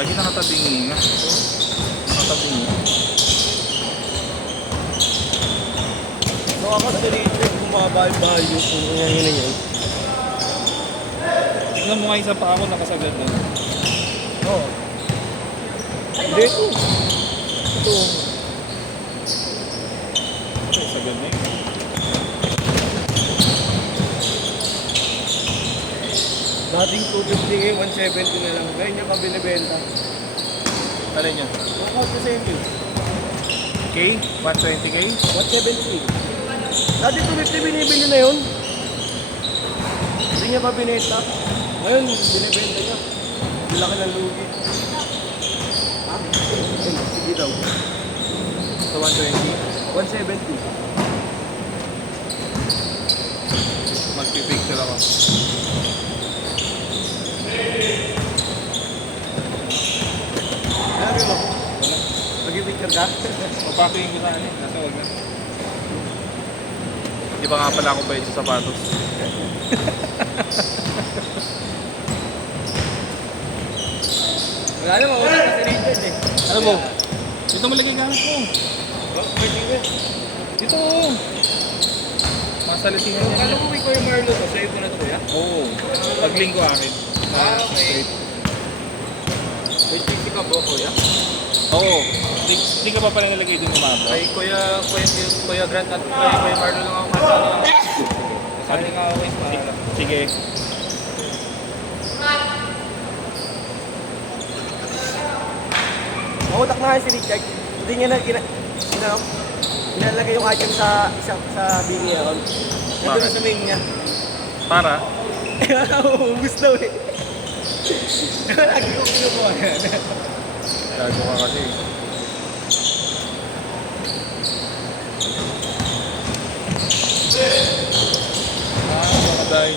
Lagi nakatabingi nga. Nakatabingi. Nakaka-salitin, bumaba yung value kung ngayon na yan. Tignan mo nga isa pa ako nakasagad doon. Oo. Hindi ito. Ito. Ito, sagad na yun. Dating 250 ngayon, 170 na lang. Ngayon niya pa binibenta. Alin yun? Walkout na sa inyo. K? 120K? 170. Dati 250 binibili na yun. Hindi niya pa binenta. Ngayon, binibenta niya. Laki ng lugi. Ha? Sige daw. Sa 120? 170. Magpipicture ako. Sabi mo, mag-picture ka? Papakihin ko na ano eh. Nasa wag na. Di ba nga pala ako bayad sa sapatos? Wala naman, wala ka sa rated eh. Ano mo? Dito malagay gamit ko. Dito. Masalisingan niya. Kala mo may Kuya Marlo to, sa'yo ko na to kuya? Oo. Paglinggo akin. Okay. May chichi ka ba kuya? Oo. Di ka pa pala nalagay dun umaba. Kay Kuya Grant at kay Kuya Marlo lang ako masama. Kasali nga ako guys, para. Sige. Mahutak na nga si Richard. Hindi niya inalagay yung item sa bingi account. Nandun na sa main niya. Para? Ubus daw eh. Lagi ko kinukuha yan. Gago ka kasi. Baka dahil